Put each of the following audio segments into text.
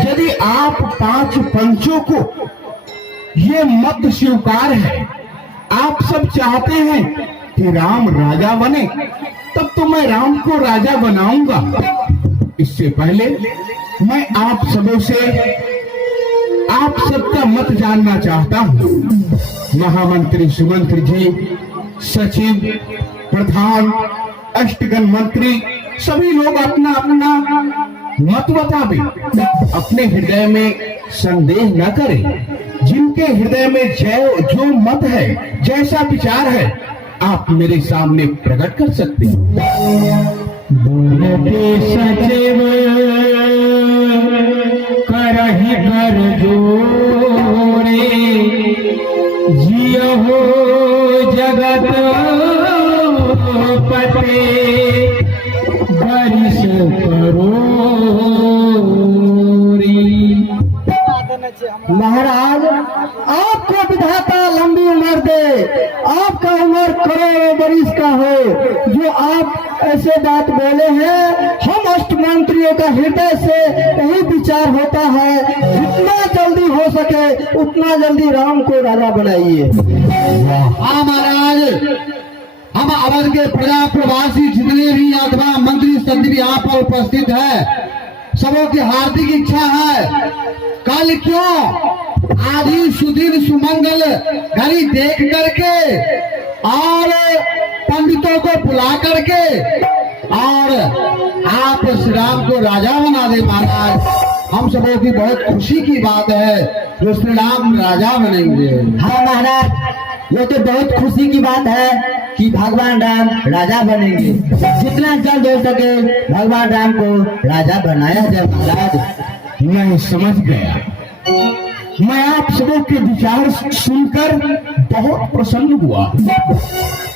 यदि आप पांच पंचों को ये मत स्वीकार है, आप सब चाहते हैं कि राम राजा बने, तब तो मैं राम को राजा बनाऊंगा। इससे पहले मैं आप सबों से आप सबका मत जानना चाहता हूँ। महामंत्री, सुमंत्री जी, सचिव, प्रधान, अष्टगण मंत्री, सभी लोग अपना अपना मत बतावे। अपने हृदय में संदेह न करें। जिनके हृदय में जो मत है, जैसा विचार है, आप मेरे सामने प्रकट कर सकते हैं। सचिव करहि कर जोड़े, जियो हो जगत पते, बारिश करो। महाराज, आपको विधाता लंबी उम्र दे, आपका उम्र करोड़ों बरिस का हो। जो आप ऐसे बात बोले हैं, हम अष्टमंत्रियों का हृदय से यही विचार होता है, जितना जल्दी हो सके उतना जल्दी राम को राजा बनाइए। हाँ महाराज, हम अवध के प्रजा प्रवासी जितने भी अथवा मंत्री सभी यहाँ पर उपस्थित है, सबों की हार्दिक इच्छा है, कल क्यों आदि सुदिन सुमंगल घड़ी देख करके और पंडितों को बुला करके और आप श्री राम को राजा बना दे। महाराज, हम सबों की बहुत खुशी की बात है जो श्री राम राजा बनेंगे। हाँ महाराज, ये तो बहुत खुशी की बात है कि भगवान राम राजा बनेंगे। जितना जल्द हो सके भगवान राम को राजा बनाया जाए। महाराज, मैं समझ गया। मैं आप सबों के विचार सुनकर बहुत प्रसन्न हुआ,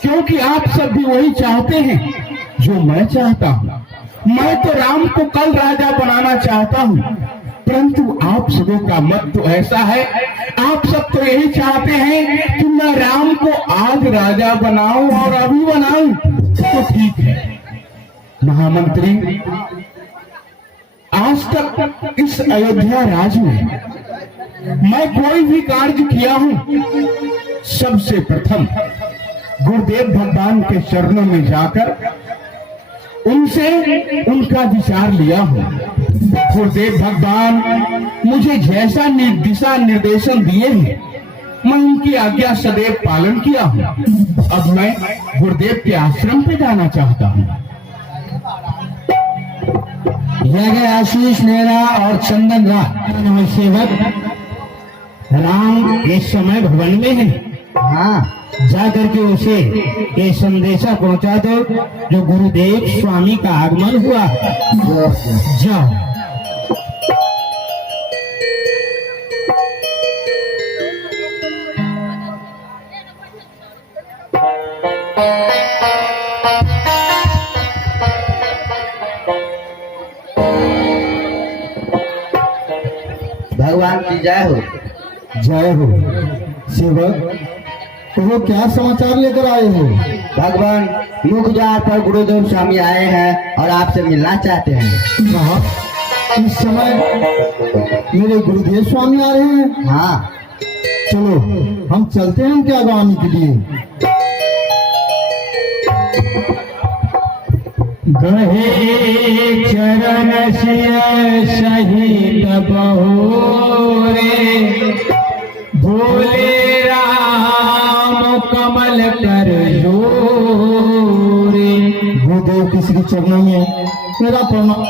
क्योंकि आप सब भी वही चाहते हैं जो मैं चाहता हूँ। मैं तो राम को कल राजा बनाना चाहता हूँ, परंतु आप सबों का मत तो ऐसा है, आप सब तो यही चाहते हैं कि मैं राम को आज राजा बनाऊं और अभी बनाऊं। तो ठीक है महामंत्री, आज तक इस अयोध्या राज्य में मैं कोई भी कार्य किया हूं, सबसे प्रथम गुरुदेव भगवान के चरणों में जाकर उनसे उनका विचार लिया हूं। गुरुदेव भगवान मुझे जैसा दिशा निर्देशन दिए हैं, मैं उनकी आज्ञा सदैव पालन किया हूं। अब मैं गुरुदेव के आश्रम पे जाना चाहता हूं। यह आशीष नेरा और चंदन राय सेवक राम इस समय भवन में है। हाँ, जाकर के उसे ये संदेशा पहुंचा दो जो गुरुदेव स्वामी का आगमन हुआ। जाओ। भगवान की जय हो। जय हो। सेवक, तो क्या समाचार लेकर आए हो? भगवान, मुख्य द्वार पर गुरुदेव स्वामी आए हैं और आपसे मिलना चाहते हैं। कहा? इस समय मेरे गुरुदेव स्वामी आ रहे हैं? हाँ, चलो हम चलते हैं उनके आगवानी के लिए। गहे चरण शहीद बहोरे, भोले राम कमल कर जोरे। गुरुदेव के श्री चरणों में मेरा प्रणाम।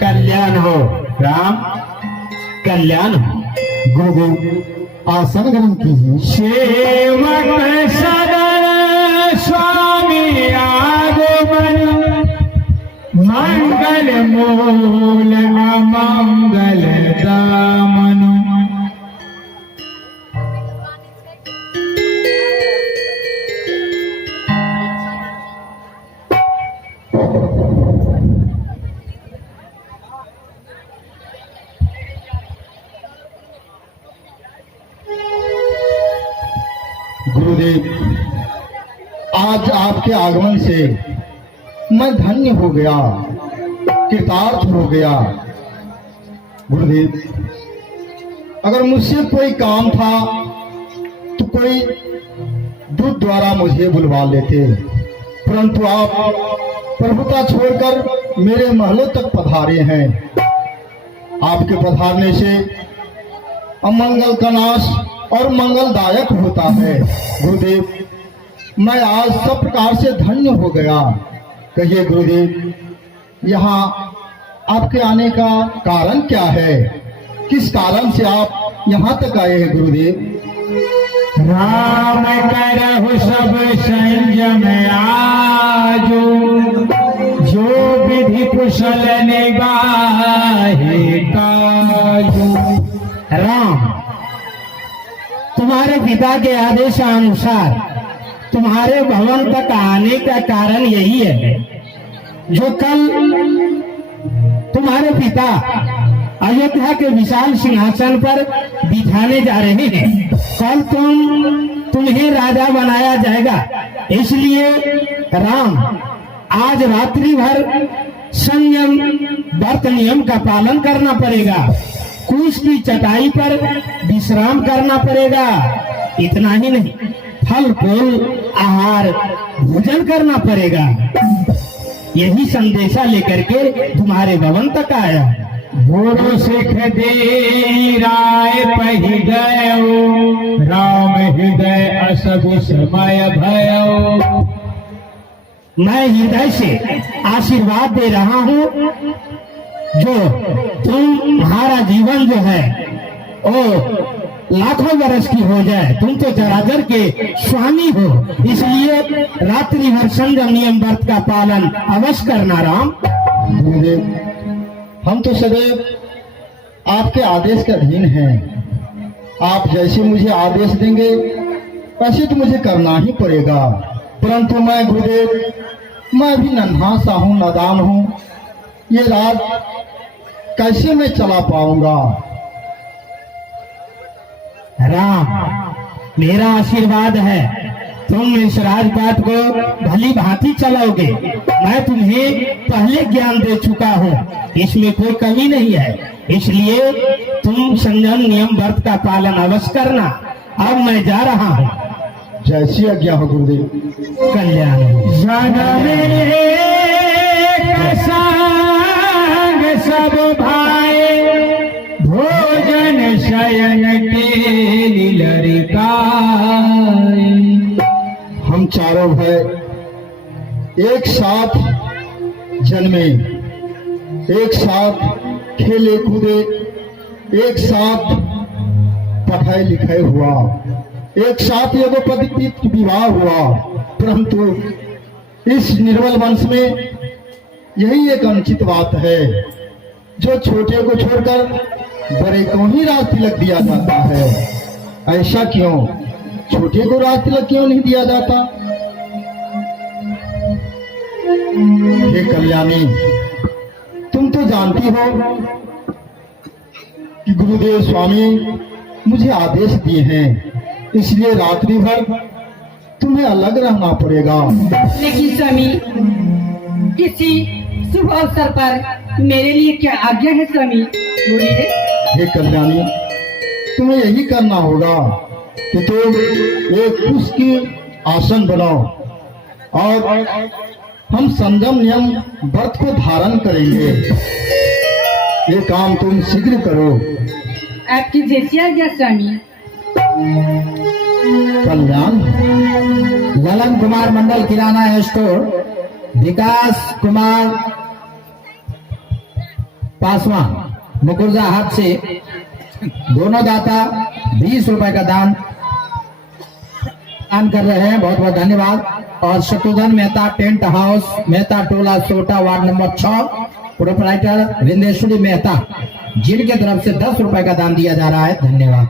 कल्याण हो राम, कल्याण हो। गुरुदेव आसन ग्रहण कीजिए। सेवक सदन स्वामी आगमन, मंगल मूल अमंगल दामन। गुरुदेव, आज आपके आगमन से मैं धन्य हो गया, कृतार्थ हो गया। गुरुदेव, अगर मुझसे कोई काम था तो कोई दूत द्वारा मुझे बुलवा लेते, परंतु आप प्रभुता छोड़कर मेरे महलों तक पधारे हैं। आपके पधारने से अमंगल का नाश और मंगलदायक होता है। गुरुदेव, मैं आज सब प्रकार से धन्य हो गया। कहिए गुरुदेव, यहाँ आपके आने का कारण क्या है? किस कारण से आप यहाँ तक आए हैं गुरुदेव? राम करहु सब संयम आजो, जो विधि कुशल निगाहे काजो। राम, तुम्हारे पिता के आदेशानुसार तुम्हारे भवन तक आने का कारण यही है, जो कल तुम्हारे पिता अयोध्या के विशाल सिंहासन पर बिठाने जा रहे हैं। कल तुम्हें राजा बनाया जाएगा, इसलिए राम आज रात्रि भर संयम व्रत नियम का पालन करना पड़ेगा। कुश की चटाई पर विश्राम करना पड़ेगा। इतना ही नहीं, फल फूल आहार भोजन करना पड़ेगा। यही संदेशा लेकर के तुम्हारे भवन तक आया। बोलो सिख दे राय पही गयो, राम हृदय असगु समय भयो। मैं हृदय से आशीर्वाद दे रहा हूँ, जो तुम्हारा जीवन जो है वो लाखों वर्ष की हो जाए। तुम तो जराजर के स्वामी हो, इसलिए रात्रि भर संयम नियम व्रत का पालन अवश्य करना। राम, हम तो सदैव आपके आदेश के अधीन हैं। आप जैसे मुझे आदेश देंगे वैसे तो मुझे करना ही पड़ेगा। परंतु मैं गुरुदेव, मैं भी नन्हा सा हूँ, नादान हूँ। ये रात कैसे मैं चला पाऊंगा? राम, मेरा आशीर्वाद है, तुम इस राजपाट को भली भांति चलाओगे। मैं तुम्हें पहले ज्ञान दे चुका हूँ, इसमें कोई कमी नहीं है। इसलिए तुम संयम नियम व्रत का पालन अवश्य करना। अब मैं जा रहा हूँ। जैसी आज्ञा हो गुरुदेव। कल्याण सब भाई, भोजन शयन के लड़का। हम चारों भाई एक साथ जन्मे, एक साथ खेले कूदे, एक साथ पढ़ाई लिखाई हुआ, एक साथ यज्ञोपवीत विवाह हुआ। परंतु इस निर्बल वंश में यही एक अनुचित बात है, जो छोटे को छोड़कर बड़े को ही राज तिलक दिया जाता है। ऐसा क्यों? छोटे को राज तिलक क्यों नहीं दिया जाता? हे कल्याणी, तुम तो जानती हो कि गुरुदेव स्वामी मुझे आदेश दिए हैं, इसलिए रात्रि भर तुम्हें अलग रहना पड़ेगा। लेकिन स्वामी, किसी शुभ अवसर पर मेरे लिए क्या आज्ञा है स्वामी? बोलिए। हे कल्याणी, तुम्हें यही करना होगा कि तुम एक पुष्प की आसन बनाओ और हम संयम नियम व्रत को धारण करेंगे। ये काम तुम शीघ्र करो। आपकी जैसी आज्ञा स्वामी। कल्याण ललन कुमार मंडल किराना स्टोर, विकास कुमार पासवान मुकुरजा हाथ से दोनों दाता 20 रुपए का दान कर रहे हैं, बहुत बहुत धन्यवाद। और Shatrughan Mehta tent house Mehta Tola Sota ward number 6 proprietor Vindeshwari Mehta, जिनके तरफ से 10 रुपए का दान दिया जा रहा है, धन्यवाद।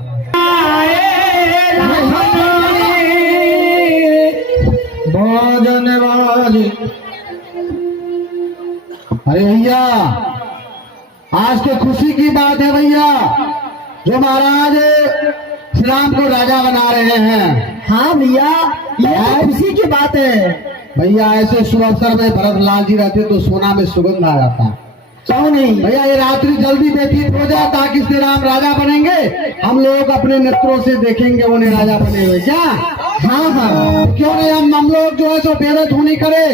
धन्यवाद। अरे भैया आज तो खुशी की बात है भैया, जो महाराज श्री राम को राजा बना रहे हैं। हाँ भैया, ये तो खुशी की बात है। भैया ऐसे शुभ अवसर में भरत लाल जी रहते तो सोना में सुगंध आ जाता। क्यों नहीं भैया ये रात्रि जल्दी व्यतीत हो जाए ताकि श्री राम राजा बनेंगे, हम लोग अपने नेत्रों से देखेंगे उन्हें राजा बने हुए। क्या? हाँ हाँ, क्यों नहीं हम लोग जो है सो बेरे धुनी करे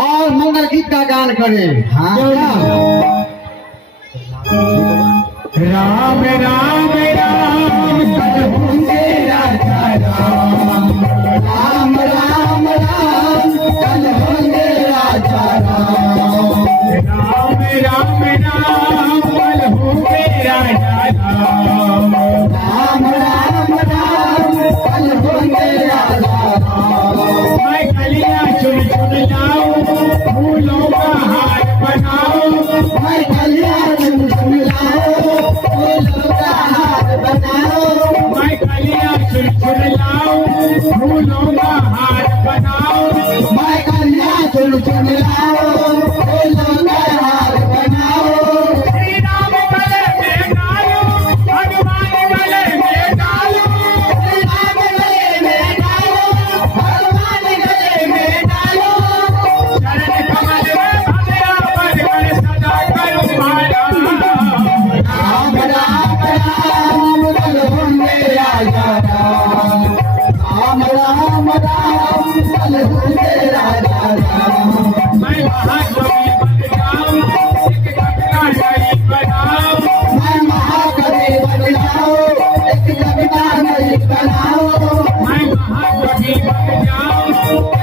और मंगल गीत का गान करें। हाँ राम राम राम कल होंगे राजा राम, राम राम राम कल होंगे राजा राम, राम राम राम कल होंगे राजा राम, राम राम राम कल होंगे राजा राम। मैं कलियां चुन चुन लाऊं, फूलों का हार बनाऊं, मैं कल्याण चुन लाऊं, फूलों का हार बनाऊं, मैं कलियां चुन चुन लाऊं, फूलों का हार बनाऊं, मैं कल्याण चुन लाऊं, फूलों का हार बनाऊं। श्री राम गले में डालूं, भगवान गले में डालूं, श्री राम गले में डालो, भगवान गले में डालो, चरण कमल में भगया बनकर सदा करूं माया। राम राम राम कल होंगे राजा राम, राम राम राम कल होंगे राजा राम। मैं महाकवि बन जाऊं, एक कविता नई बनाऊं, मैं महाकवि बन जाऊं, एक कविता नई बनाऊं, मैं महाकवि बन जाऊं,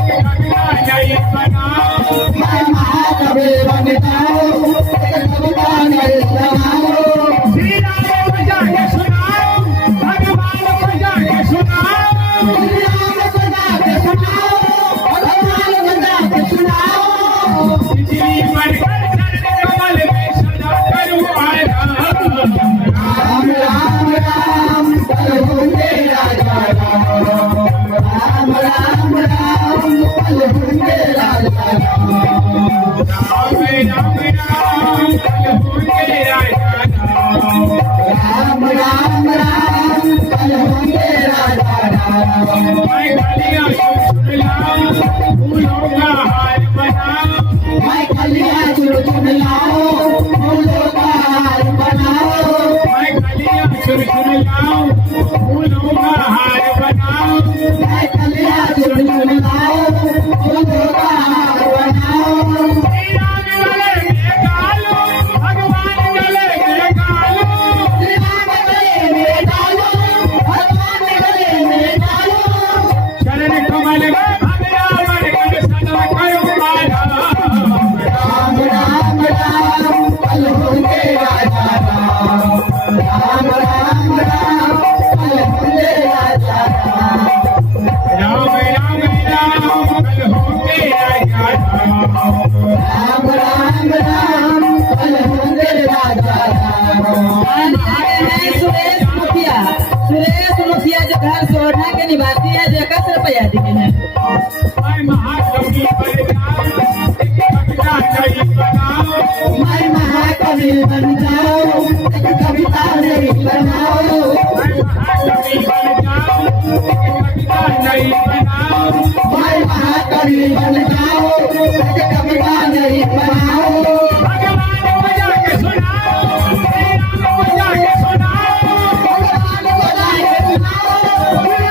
एक कविता नई बनाऊं, मैं महाकवि बन जाऊं, एक कविता नई बनाऊं। श्री राम बजा के सुनाऊं, भगवान बजा के सुनाऊं, श्री राम बजा के सुनाओ, भगवान बजा के सुनाओ, बिजली बनकर चरण कमल में सदा करूं माया। राम राम राम कल होंगे राजा राम, राम राम राम कल होंगे राजा राम, राम राम राम कल होंगे राजा राम, राम राम राम कल होंगे राजा राम। मैं कलियां चुन लाऊं, फूलों का हार बनाऊं, मैं कलियां चुन लाऊं, फूलों का हार बनाऊं, मैं कलियां चुन लाऊं, फूलों का हार बनाऊं, मैं कलियां चुन लाऊं, फूलों का हार बनाऊं। श्री राम गले में डालूं, भगवान गले में डालूं, श्री राम गले में डालो, भगवान गले में डालो, चरण कमल में भगया बनकर सदा करूं माया। राम राम राम कल होंगे राजा राम, राम राम राम कल होंगे राजा राम, राम राम राम कल होंगे राजा राम, राम राम राम कल होंगे राजा राम। सुरेश मुखिया, सुरेश मुखिया जो घर सोढ़ा के निवासी है, जो 21 रुपया दिए हैं। मैं महाकवि बन जाऊं, एक कविता नई बनाऊं, मैं महाकवि बन जाऊं, एक कविता नई बनाऊं, मैं महाकवि बन जाऊं, एक कविता नई बनाऊं, मैं महाकवि बन जाऊं, एक कविता नई बनाऊं। भगवान बजा के सुनाऊं, श्री राम बजा के सुनाऊं, भगवान बजा के सुनाओ,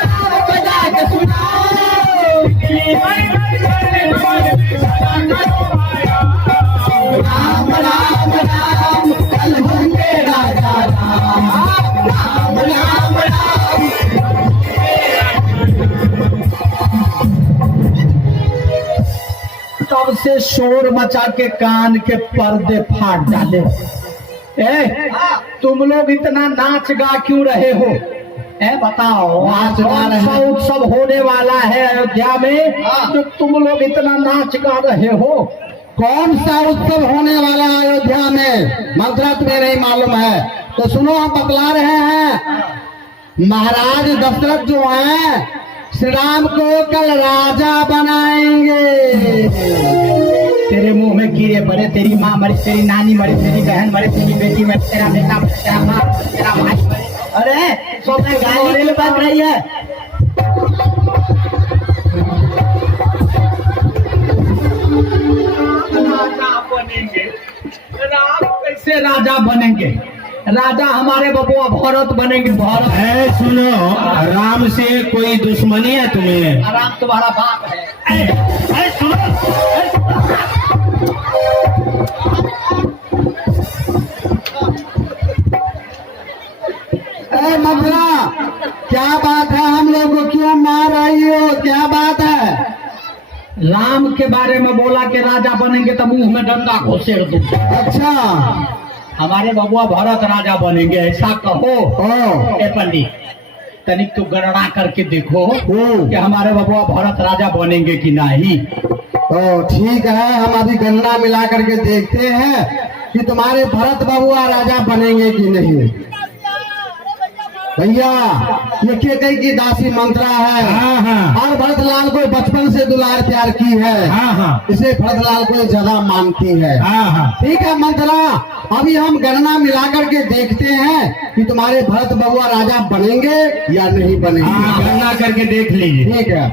राम बजा के सुनाओ, बिजली बनकर चरण कमल में सदा करूं माया। राम राम राम कल होंगे राजा राम, राम राम राम शोर मचा के कान के पर्दे फाड़ डाले। तुम लोग इतना नाच गा क्यों रहे हो? बताओ, नाच गा कौन रहे सा हैं? उत्सव होने वाला है अयोध्या में जो तुम लोग इतना नाच गा रहे हो? कौन सा उत्सव होने वाला है अयोध्या में? मंत्रा तुम्हें नहीं मालूम है तो सुनो, हम बतला रहे हैं। महाराज दशरथ जो हैं, श्री राम को कल राजा बनाएंगे। तेरे मुंह में कीड़े पड़े, तेरी माँ मरी, तेरी नानी मरी, तेरी बहन मरी, तेरी बेटी मरी, तेरा बेटा मरी, तेरा माँ मरी, तेरा भाई मरी। अरे सब गाली क्यों बज रही है? राजा बनेंगे? राम कैसे राजा बनेंगे? राजा हमारे बबुआ भरत बनेंगे। भरत है, सुनो, राम से कोई दुश्मनी है तुम्हें? राम तुम्हारा बाप है। मंत्रा, क्या बात है? हम लोग को क्यों मार रही हो? क्या बात है? राम के बारे में बोला कि राजा बनेंगे तो मुंह में डंडा घुसेड़ दूं। अच्छा, हमारे बबुआ भरत राजा बनेंगे ऐसा कहो। ओ ए पंडित, तनिक तू गणना करके देखो ओ। कि हमारे बबुआ भरत राजा बनेंगे कि नहीं। तो ठीक है, हम अभी गन्ना मिला करके देखते हैं कि तुम्हारे भरत बबुआ राजा बनेंगे कि नहीं। भैया, ये केकई की दासी मंत्रा है। हाँ, हाँ। और भरत लाल को बचपन से दुलार प्यार की है। हाँ, हाँ। इसे भरत लाल को ज्यादा मानती है। हाँ, हाँ। ठीक है मंत्रा, अभी हम गणना मिला करके देखते हैं कि तुम्हारे भरत बबुआ राजा बनेंगे या नहीं बनेंगे। हाँ, गणना करके देख लीजिए। ठीक है।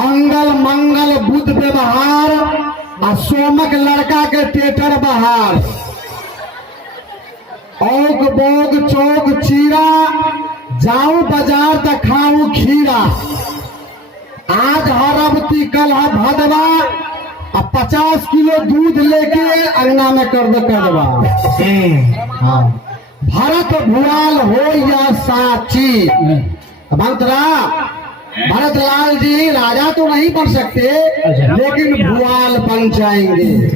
अंगल मंगल बुद्ध व्यवहार और सोमक लड़का के टेटर बहार, औक बोग चौक चीरा, जाऊं बाजार त खाऊं खीरा, आज हरबती कल है भदवा, अब 50 किलो दूध लेके अंगना में कर दबा। हाँ, भरत भुआल हो या साची। मंत्रा, भरत लाल जी राजा तो नहीं बन सकते, लेकिन भुआल बन जाएंगे।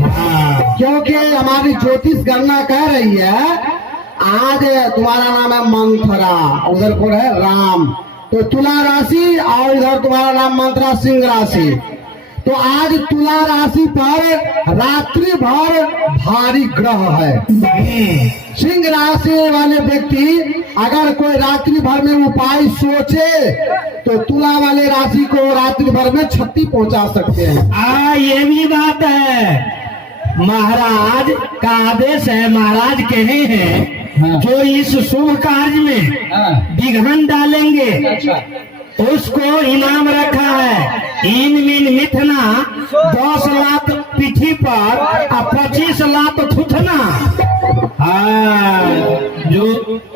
क्योंकि हमारी ज्योतिष गणना कह रही है आज तुम्हारा नाम है मंथरा, उधर को है राम, तो तुला राशि, और इधर तुम्हारा नाम मंत्रा सिंह राशि। तो आज तुला राशि पर रात्रि भर भारी ग्रह है। सिंह राशि वाले व्यक्ति अगर कोई रात्रि भर में उपाय सोचे तो तुला वाले राशि को रात्रि भर में क्षति पहुंचा सकते हैं। ये भी बात है। महाराज का आदेश है, महाराज कहे हैं हाँ। जो इस शुभ कार्य में विघ्न डालेंगे उसको इनाम रखा है। इन मीन मिथना 10 लाख पीठी पर और 25 लाख थुथना। हाँ, जो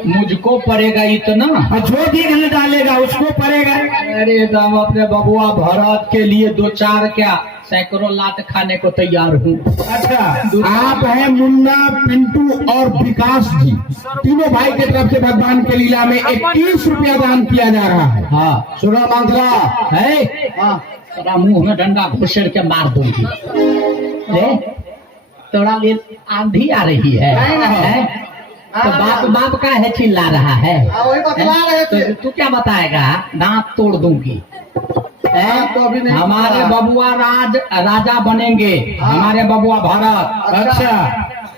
मुझको पड़ेगा इतना, और जो विघ्न डालेगा उसको पड़ेगा। अरे तो हम अपने बबुआ भरत के लिए 2-4 क्या सैकड़ों लात खाने को तैयार हूँ। अच्छा, आप हैं मुन्ना, पिंटू और विकास जी, तीनों भाई की तरफ से भगवान के लीला में 21 रुपया दान किया जा रहा है। हाँ, सुनो मंत्रा है हाँ, तेरा मुंह में डंडा घुसेड़ के मार दूंगी। तोड़ा लिए आंधी आ रही है, तो बाप का है चिल्ला रहा है। वही बतला रहे थे। तो तू क्या बताएगा? दांत तोड़ दूंगी। तो अभी नहीं हमारे पता। बबुआ राजा बनेंगे, हमारे बबुआ भरत। अच्छा।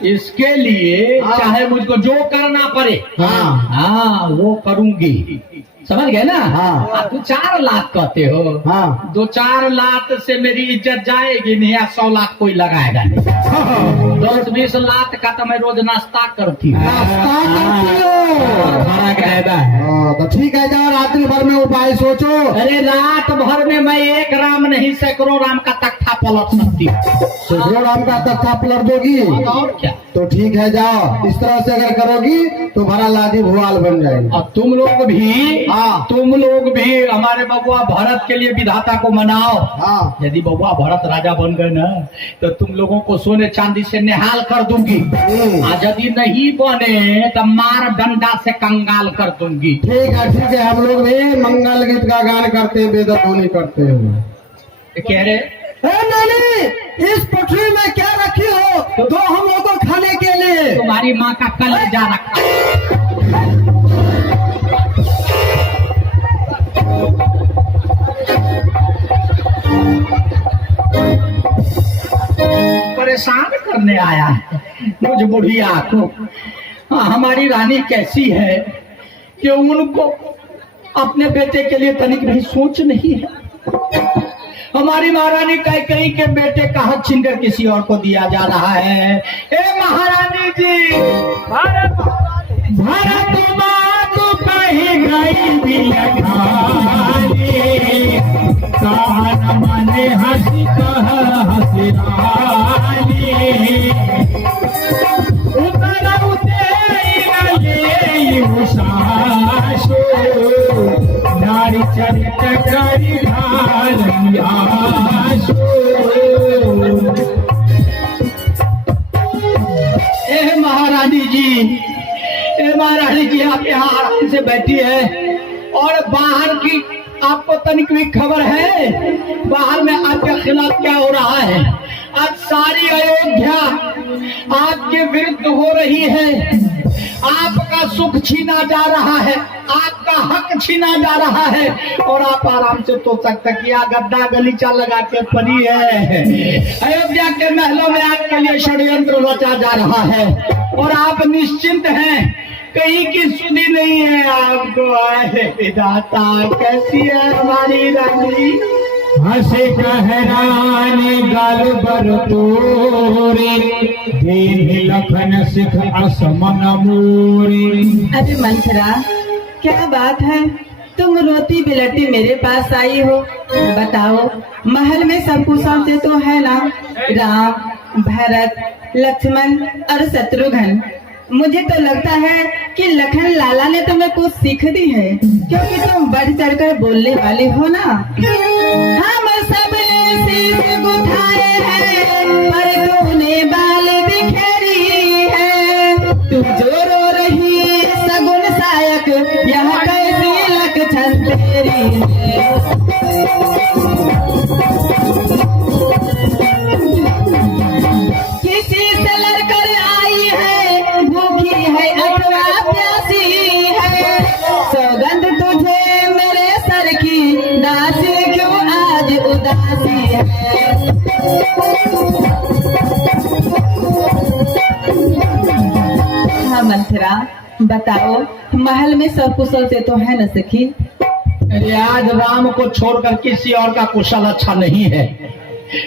इसके लिए हाँ। चाहे मुझको जो करना पड़े, हाँ। हाँ वो करूंगी। समझ गए ना? हाँ। तू 4 लाख कहते हो, हाँ। 2-4 लाख से मेरी इज्जत जाएगी नहीं, या 100 लाख कोई लगाएगा नहीं। 10-20 लाख का तो मैं रोज नाश्ता करती हूँ। नाश्ता करती हो? खाना कायदा है। हाँ, तो ठीक है, जाओ रात्रि भर में उपाय सोचो। अरे रात भर में मैं एक राम नहीं सैकड़ों राम का तख्ता पलट सकती हूँ। सैकड़ों राम का तख्ता पलट दोगी? और क्या? तो ठीक है, जाओ इस तरह से अगर करोगी तो भरा लादी भुआल बन जाएगी। और तुम लोग भी हमारे बबुआ भरत के लिए विधाता को मनाओ। हाँ। यदि बबुआ भरत राजा बन गए ना तो तुम लोगों को सोने चांदी से निहाल कर दूंगी, और यदि नहीं बने तो मार डंडा से कंगाल कर दूंगी। ठीक है, हम लोग भी मंगल गीत का गान करते हैं, वेद ध्वनि करते हैं। कह रहे नानी, इस पटरी में क्या रखी हो तो हम लोग को खाने के लिए? तुम्हारी माँ का कलेजा रखा है। परेशान करने आया है मुझ बुढ़िया को। हमारी रानी कैसी है कि उनको अपने बेटे के लिए तनिक भी सोच नहीं है। हमारी महारानी कहीं के बेटे का हक छीनकर किसी और को दिया जा रहा है। ए महारानी जी, भारत मात कहीं गई बिया खाली, कान मने हंसी कह हंसरानी, उतर उते उषाशो, नारी चरित करी धारी आशो। महारानी जी आप यहाँ आराम से बैठी है और बाहर की आपको तनिक भी खबर है? बाहर में आपके खिलाफ क्या हो रहा है? आज सारी अयोध्या आपके विरुद्ध हो रही है। आपका सुख छीना जा रहा है, आपका हक छीना जा रहा है और आप आराम से तो सकता किया गद्दा गलीचा लगा के पड़ी है। अयोध्या के महलों में आपके लिए षड्यंत्र रचा जा रहा है और आप निश्चिंत हैं, कहीं की सुनी नहीं है आपको। विधाता कैसी है हमारी रानी? हसे कहराने गाल बर तोरे, दीन लखन सिख असमन मोरे। अरे मंथरा, क्या बात है? तुम रोती बिलटी मेरे पास आई हो। बताओ, महल में सब कुशल से तो है ना? राम, भरत, लक्ष्मण और शत्रुघ्न। मुझे तो लगता है कि लखन लाला ने तुम्हें कुछ सीख दी है, क्योंकि तुम बढ़ चढ़कर बोलने वाली हो ना। हम सब ने शीश गुथाए हैं, पर तूने बाल बिखेरी है। तू जो रो रही सगुन सायक, यह कैसी लक्षण तेरी है। किसी से लड़कर आई है, भूखी है अथवा प्यासी है। सौगंध तुझे मेरे सर की, दासी क्यों आज उदासी है। हाँ मंथरा, बताओ, महल में सब कुशल से तो है न सखी? अरे आज राम को छोड़कर किसी और का कुशल अच्छा नहीं है।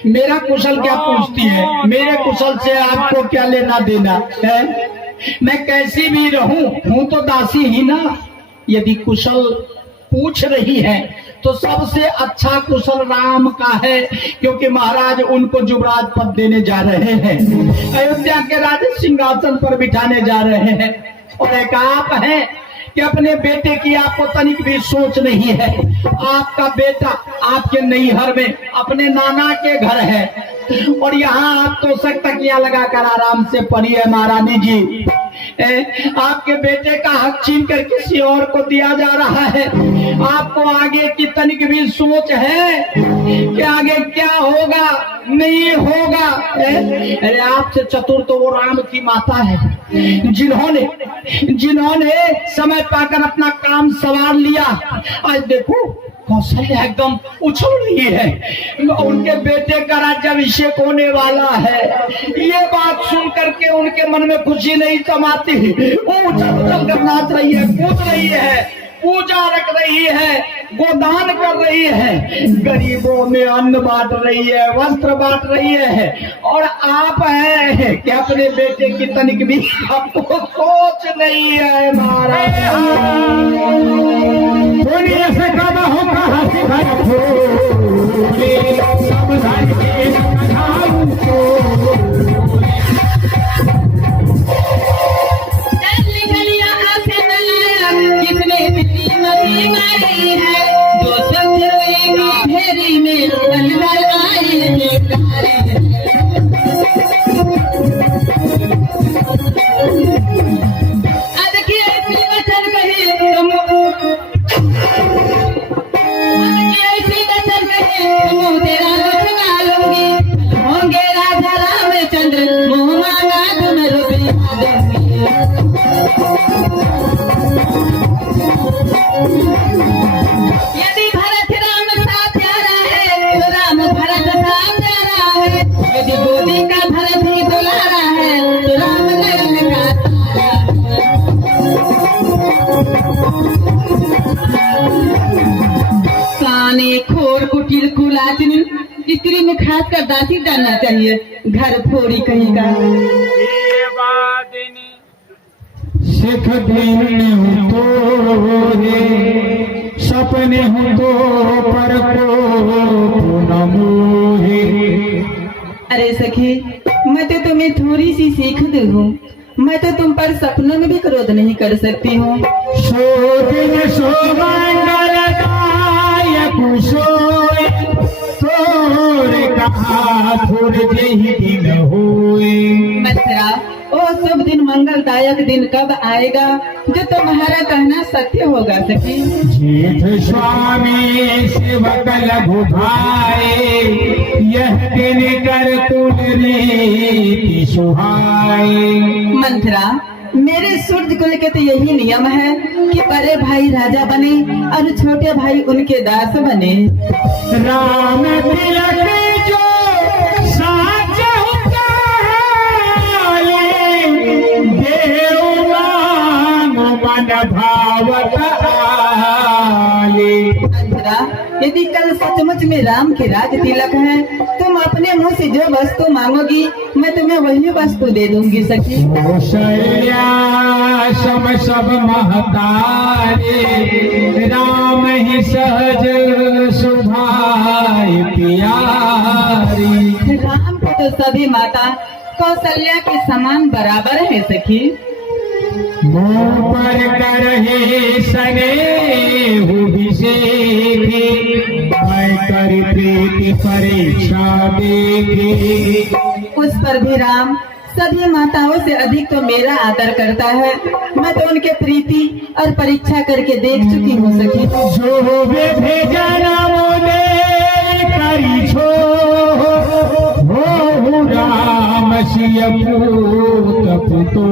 मेरा कुशल क्या पूछती है? मेरे कुशल से आपको क्या लेना देना है? मैं कैसी भी रहूं, हूं तो दासी ही ना। यदि कुशल पूछ रही है तो सबसे अच्छा कुशल राम का है, क्योंकि महाराज उनको युवराज पद देने जा रहे हैं, अयोध्या के राज सिंहासन पर बिठाने जा रहे हैं। और एक आप हैं कि अपने बेटे की आपको तनिक भी सोच नहीं है। आपका बेटा आपके नैहर में अपने नाना के घर है और यहाँ आप तो सख्त तकिया लगाकर आराम से पड़ी है। महारानी जी, आपके बेटे का हक छीन कर किसी और को दिया जा रहा है। आपको आगे की तनिक भी सोच है कि आगे क्या होगा नहीं होगा? अरे आपसे चतुर तो वो राम की माता है, जिन्होंने समय पाकर अपना काम संवार लिया। आज देखो कौशल्या एकदम उछल रही है, उनके बेटे का राज्याभिषेक होने वाला है। ये बात सुन करके उनके मन में खुशी नहीं समाती, वो उछल उछल कर नाच रही है, कूद रही है, पूजा रख रही है, गोदान कर रही है, गरीबों में अन्न बांट रही है, वस्त्र बांट रही है। और आप हैं कि अपने बेटे की तनिक भी आपको सोच नहीं है। महाराज से कब होगा हंसी भर फूले, सब धन के कन्हाऊ को। कितने मती मारी है, दो फेरी में अंदर आई है। तेरा यदि गोदी का भरत ही दुलारा है तो राम नयन का काने खोर कुटिल कुलाचिन स्त्री में खास कर दासी डालना चाहिए, घर फोड़ी कहीं का। सिख दिन हूँ तो रे सपने हूँ तो पर को न मोहे। अरे सखी, मैं तो तुम्हें थोड़ी सी सीख दी हूँ, मैं तो तुम पर सपनों में भी क्रोध नहीं कर सकती हूँ। सो दिन सो मंगल सोए तोर कहा थोड़ जही दिन होए। मथुरा, ओ शुभ दिन मंगलदायक दिन कब आएगा जो तुम्हारा कहना सत्य होगा सखी। जेठ स्वामी सेवक लघु भाए यह दिन कर तुल रीति सुहाए। मंथरा, मेरे सूर्य कुल के तो यही नियम है कि बड़े भाई राजा बने और छोटे भाई उनके दास बने। राम तिलक जो साच होता है देव मान मन भावत आले। मंथरा, यदि कल सचमुच में राम के राज तिलक है, तुम अपने मुंह से जो वस्तु मांगोगी मैं तुम्हें वही वस्तु दे दूंगी सखी। कौशल्या सम सब महतारे राम ही सहज सुभाय प्यारी। राम को तो सभी माता कौशल्या के समान बराबर है सखी। मुँह पर करहे स्नेह विषेखे मैं कर प्रीति परीक्षा देखे। उस पर भी राम सभी माताओं से अधिक तो मेरा आदर करता है, मैं तो उनके प्रीति और परीक्षा करके देख चुकी हूँ सखी। जो वे भेजा रामों ने करी छो हो राम सिय पूत पुतो।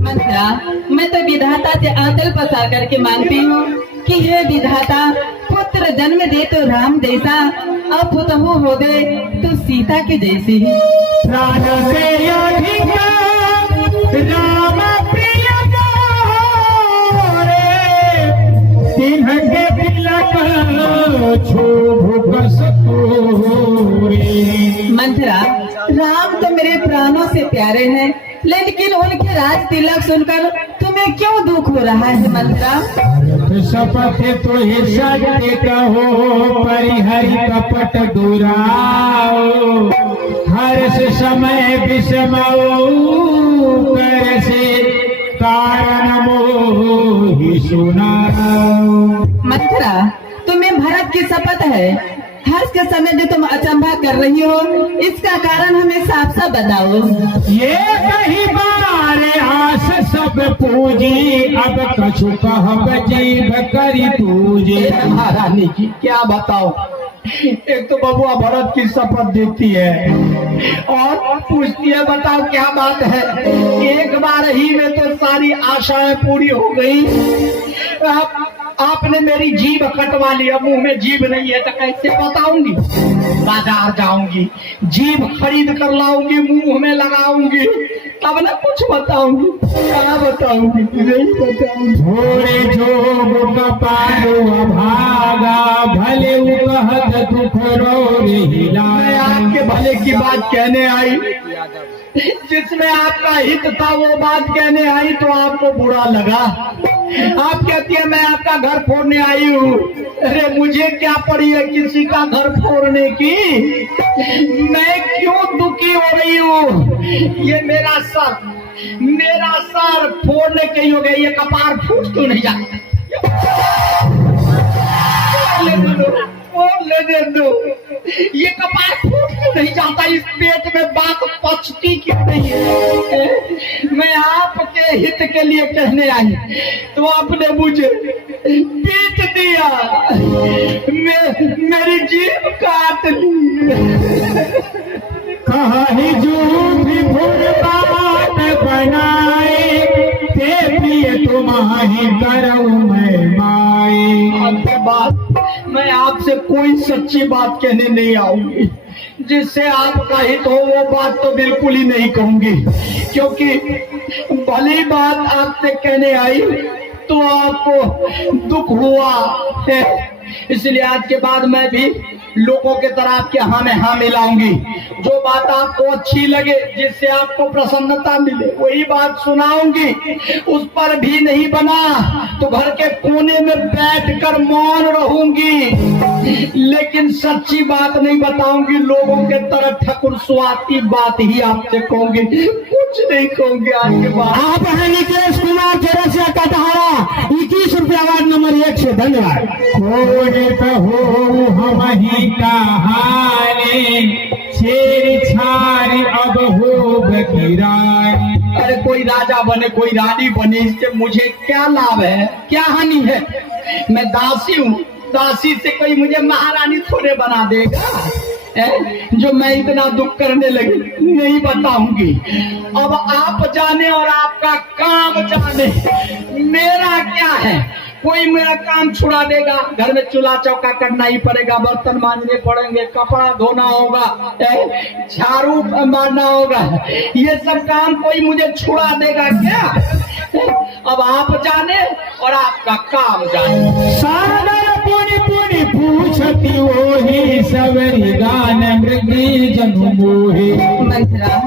मंत्रा, मैं तो विधाता से आंचल पसार करके मांगती हूँ कि हे विधाता, पुत्र जन्म दे तो राम जैसा और पुतहु हो गए तो सीता की जैसी। प्राण से अधिक राम प्रिय मोरे तिन्हके तिलक शोभ कस तोरे। मंथरा, राम तो मेरे प्राणों से प्यारे हैं, लेकिन उनके राज तिलक सुनकर तुम्हें क्यों दुख हो रहा है मंथरा? शपथ तो सत्य कहो परिहरि कपट दुराओ हर्ष समय विषमो कर से कारण मोहि सुनाओ। मंथरा, तुम्हें भरत की शपथ है, हर्ष के समय जो तुम अचंभा कर रही हो इसका कारण हमें साफ साफ बताओ। ये कही बारे आस सब पूजी अब कछु कहब जीव करी पूजे। महारानी की क्या बताओ, एक तो बबुआ भरत की शपथ देती है और पूछती है बताओ क्या बात है। एक बार ही में तो सारी आशाएं पूरी हो गई, आपने मेरी जीभ कटवा लिया, मुंह में जीभ नहीं है तो कैसे बताऊंगी। बाजार जाऊंगी, जीभ खरीद कर लाऊंगी, मुंह में लगाऊंगी, तब ना कुछ बताऊंगी। क्या बताऊंगी, नहीं बताऊंगी। थोड़े जोग कपालो अभागा भले कहत दुख रो मैं आपके भले की बात कहने आई, जिसमें आपका हित था वो बात कहने आई तो आपको बुरा लगा। आप कहती है मैं आपका घर फोड़ने आई हूँ। अरे मुझे क्या पड़ी है किसी का घर फोड़ने की, मैं क्यों दुखी हो रही हूँ। ये मेरा सर फोड़ने के ही हो गया, ये कपार फूट क्यों नहीं जाता। लेने दो, ये कपार फूट क्यों नहीं जाता, इस पेट में बात पचती क्यों नहीं है। मैं आपके हित के लिए कहने आई तो आपने मुझे पीट दिया, मेरी जीभ काट ली। कहीं झूठी बात बनाए ते प्रिय तुम्हारी करूँ मैं माए। आपके बात मैं आपसे कोई सच्ची बात कहने नहीं आऊंगी। जिससे आपका हित हो वो बात तो बिल्कुल ही नहीं कहूंगी, क्योंकि भली बात आपसे कहने आई तो आपको दुख हुआ है। इसलिए आज के बाद मैं भी लोगों के तरह आपके हाँ में हाँ मिलाऊंगी। जो बात आपको अच्छी लगे, जिससे आपको प्रसन्नता मिले, वही बात सुनाऊंगी। उस पर भी नहीं बना तो घर के कोने में बैठकर मौन रहूंगी, लेकिन सच्ची बात नहीं बताऊंगी। लोगों के तरह ठकुर स्वाति बात ही आपसे कहूंगी, कुछ नहीं कहूंगी आज के बाद। आप हैं निकेश कुमार चौरसिया कटहरा, 21 रुपया वार्ड नंबर 1 से। धन्यवाद। हो हम ही कहानी छेड़छाड़ अब हो बकीरानी। अरे कोई राजा बने कोई रानी बने, इससे मुझे क्या लाभ है, क्या हानि है? मैं दासी हूँ, दासी से कोई मुझे महारानी थोड़े बना देगा जो मैं इतना दुख करने लगी। नहीं बताऊंगी। अब आप जाने और आपका काम जाने, मेरा क्या है? कोई मेरा काम छुड़ा देगा, घर में चूल्हा चौका करना ही पड़ेगा, बर्तन मांजने पड़ेंगे, कपड़ा धोना होगा, झाड़ू मारना होगा, ये सब काम कोई मुझे छुड़ा देगा क्या? अब आप जाने और आपका काम जाने। सागर पुनि पुनि पूछती वही सवरी गान मृगी जनु मोहे। मंत्रा,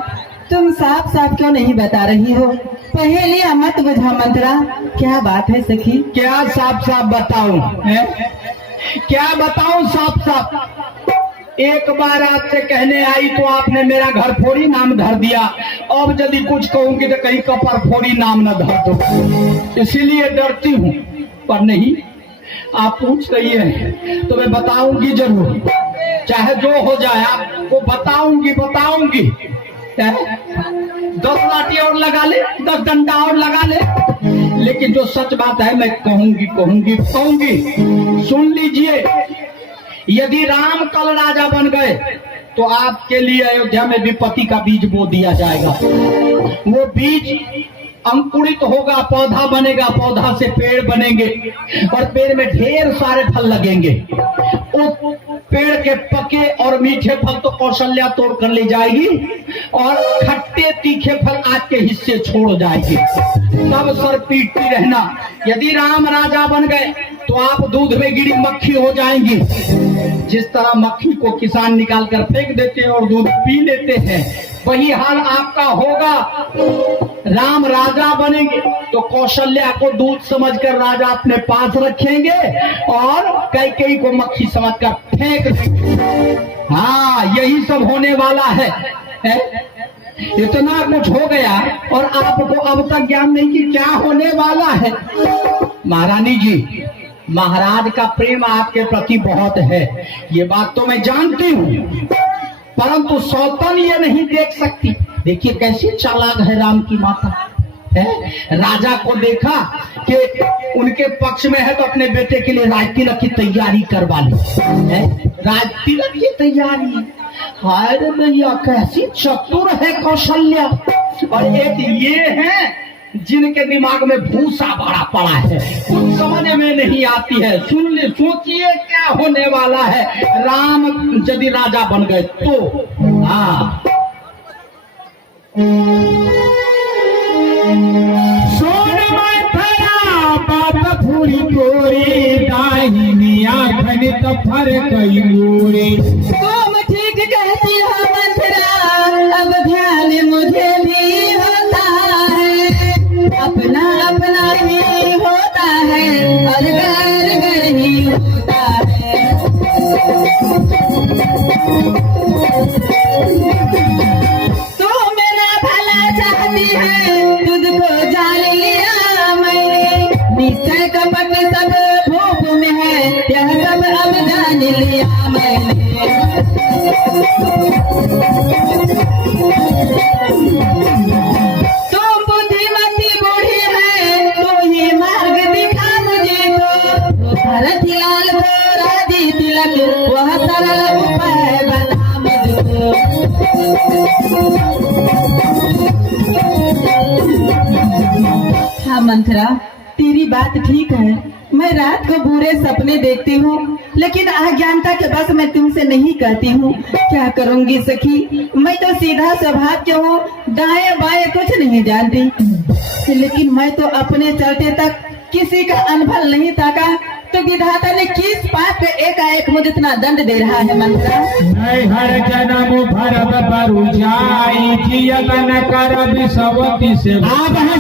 तुम साफ साफ क्यों नहीं बता रही हो? पहेलियां मत बुझा मंत्रा, क्या बात है सखी? क्या साफ साफ बताऊं? क्या बताऊं साफ साफ? एक बार आपसे कहने आई तो आपने मेरा घर फोड़ी नाम धर दिया। अब यदि कुछ कहूंगी तो कहीं कपर फोड़ी नाम न धर दो, इसीलिए डरती हूँ। पर नहीं, आप पूछ रही है तो मैं बताऊंगी जरूर, चाहे जो हो जाए आपको बताऊंगी बताऊंगी। 10 लाठी और लगा ले, 10 डंडा और लगा ले, लेकिन जो सच बात है मैं कहूंगी कहूंगी कहूंगी। सुन लीजिए, यदि राम कल राजा बन गए तो आपके लिए अयोध्या में विपत्ति का बीज बो दिया जाएगा। वो बीज अंकुरित होगा, पौधा बनेगा, पौधा से पेड़ बनेंगे और पेड़ में ढेर सारे फल लगेंगे। उस पेड़ के पके और मीठे फल तो कौशल्या तोड़ कर ले जाएगी और खट्टे तीखे फल आपके हिस्से छोड़ जाएगी। तब सर पीटती रहना। यदि राम राजा बन गए तो आप दूध में गिरी मक्खी हो जाएंगी। जिस तरह मक्खी को किसान निकाल कर फेंक देते हैं और दूध पी लेते हैं, वही हाल आपका होगा। राम राजा बनेंगे तो कौशल्या को दूध समझकर राजा अपने पास रखेंगे और कैकेयी को मक्खी समझकर फेंक देंगे। हाँ, यही सब होने वाला है। इतना कुछ हो गया और आपको अब तक ज्ञान नहीं कि क्या होने वाला है। महारानी जी, महाराज का प्रेम आपके प्रति बहुत है, ये बात तो मैं जानती हूँ, परंतु सौतन ये नहीं देख सकती। देखिए कैसी चालाक है राम की माता है। राजा को देखा कि उनके पक्ष में है तो अपने बेटे के लिए राज तिलक की तैयारी करवा ली है। राज तिलक की तैयारी, हाय भैया कैसी चतुर है कौशल्या। और एक ये है जिनके दिमाग में भूसा भरा पड़ा है, कुछ समझ में नहीं आती है। सुन ले, सोचिए क्या होने वाला है राम यदि राजा बन गए तो। हाँ, सोन मथरा बात फूरी तोरी दाहिनी आखन तफर कई मोरे। तुम ठीक कहती हो मंत्रा, अब ध्यान मुझे भी होता है, अपना अपना ही होता है और घर घर ही होता है। तू मेरा भला चाहती है, तुझको जान लिया मैंने, निश्चय कपट सब भूप में है, यह सब अब जान लिया मैंने। तो बुद्धिमती बूढ़ी है, तो ही मार्ग दिखा मुझे को, भरत लाल को राजी तिलक वह सरल उपाय बना मुझको। हाँ मंथरा, तेरी बात ठीक है। मैं रात को बुरे सपने देखती हूँ लेकिन अज्ञानता के बस मैं तुमसे नहीं कहती हूँ। क्या करूँगी सखी, मैं तो सीधा स्वभाव के हूँ, दाएं बाएं कुछ नहीं जानती। लेकिन मैं तो अपने चलते तक किसी का अनफल नहीं ताका, तो विधाता ने किस पाप पे एकाएक मुझे इतना दंड दे रहा है। मंत्रा हर जन्म भरत बरु जाई जियत न कर विषवती से। आप हैं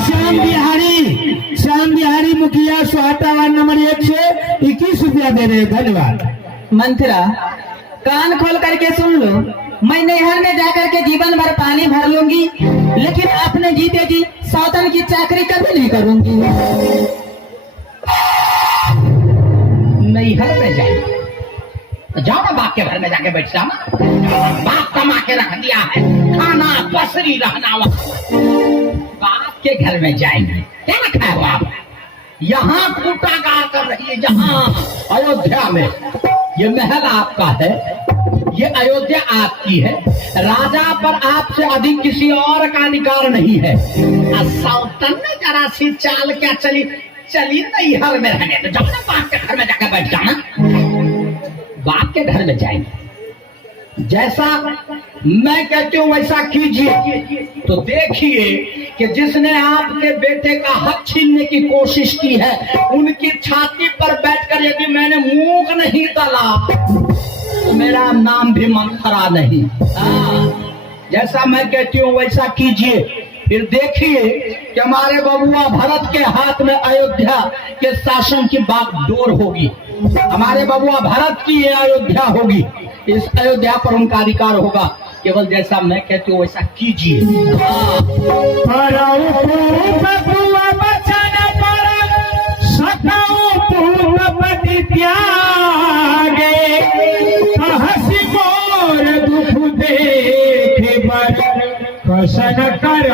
श्याम बिहारी मुखिया, सोहाटा वार्ड नंबर 1 से 21 रुपया दे रहे हैं। धन्यवाद। मंत्रा कान खोल करके सुन लो, मैं नहर में जाकर के जीवन भर पानी भर लूंगी, लेकिन अपने जीते जी सौतन की चाकरी कभी नहीं करूंगी। नैहर में जाए तो जाओ ना, बाप के घर में जाके बैठ जाओ ना। बाप कमा के रख दिया है, खाना बसरी रहना वहां। बाप के घर में जाएंगे, क्या रखा है बाप? यहाँ कूटागार कर रही है, जहाँ अयोध्या में ये महल आपका है, ये अयोध्या आपकी है। राजा पर आपसे अधिक किसी और का अधिकार नहीं है। सौतन ने जरा सी चाल क्या चली नैहर में रहने तो जाओ ना, बाप के घर में जाकर बैठ जाना। बाप के घर में जाएंगे, जैसा मैं कहती हूँ वैसा कीजिए, तो देखिए कि जिसने आपके बेटे का हक छीनने की कोशिश की है, उनकी छाती पर बैठकर यदि मैंने मूंग नहीं तला तो मेरा नाम भी मंथरा नहीं। जैसा मैं कहती हूँ वैसा कीजिए, फिर देखिए कि हमारे बबुआ भरत के हाथ में अयोध्या के शासन की बागडोर होगी। हमारे बबुआ भरत की ये अयोध्या होगी, इस अयोध्या पर उनका अधिकार होगा। केवल जैसा मैं कहती हूँ वैसा कीजिए। कसन कर